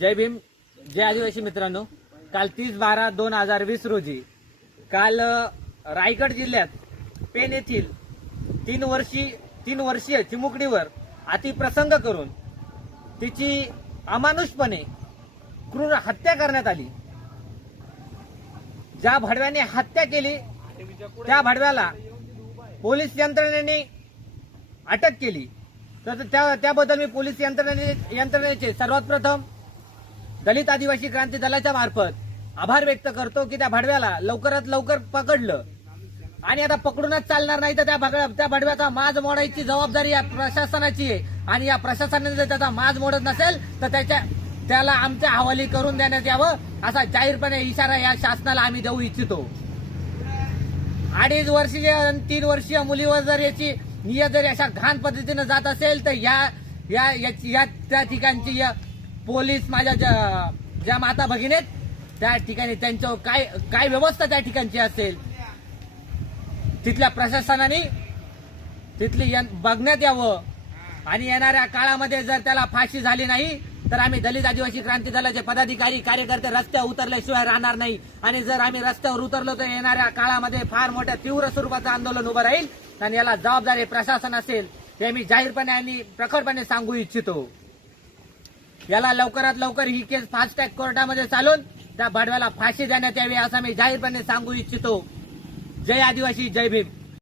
जय भीम, जय आदिवासी मित्रांनो. काल 30/12/2020 रोजी रायगड जिल्ह्यात पेण येथील 3 वर्षीय चिमुकलीवर अतिप्रसंग करून तिची अमानुषपणे क्रूर हत्या करण्यात आली. ज्या भडव्याने हत्या केली त्या भडव्याला पोलीस यंत्रणेने अटक केली. तर त्याबद्दल मी पोलीस यंत्रणेचे सर्वात प्रथम दलित आदिवासी क्रांती दलाच्या मार्फत आभार व्यक्त करतो की त्या भडव्याला लवकरात लवकर पकडलं. आणि आता पकडूनच चालणार नाही तर त्या भडव्याचा माज मोडायची जबाबदारी या प्रशासनाची आहे. आणि या प्रशासनाने जर त्याचा माज मोडत नसेल तर त्याला आमच्या हवाली करून देण्यात यावं असा जाहीरपणे इशारा या शासनाला आम्ही देऊ इच्छितो. 2.5 वर्षीय 3 वर्षीय मुलीवर जर याची नियत जर अशा घाण पद्धतीने जात असेल तर त्या ठिकाणची पोलीस माझ्या ज्या माता भगिनी आहेत त्या ठिकाणी त्यांच्यावर काय व्यवस्था त्या ठिकाणची असेल तिथल्या प्रशासनाने तिथली बघण्यात यावं. आणि येणाऱ्या काळामध्ये जर त्याला फाशी झाली नाही तर आम्ही दलित आदिवासी क्रांती दलाचे पदाधिकारी कार्यकर्ते रस्त्यावर उतरल्याशिवाय राहणार नाही. आणि जर आम्ही रस्त्यावर उतरलो तर येणाऱ्या काळामध्ये फार मोठ्या तीव्र स्वरूपाचं आंदोलन उभं राहील. आणि याला जबाबदारी प्रशासन असेल हे मी जाहीरपणे आणि प्रखरपणे सांगू इच्छितो. याला लवकरात लवकर ही केस फास्ट ट्रॅक कोर्टामध्ये चालून त्या भडव्याला फाशी देण्यात यावी असं मी जाहीरपणे सांगू इच्छितो. जय आदिवासी, जय भीम.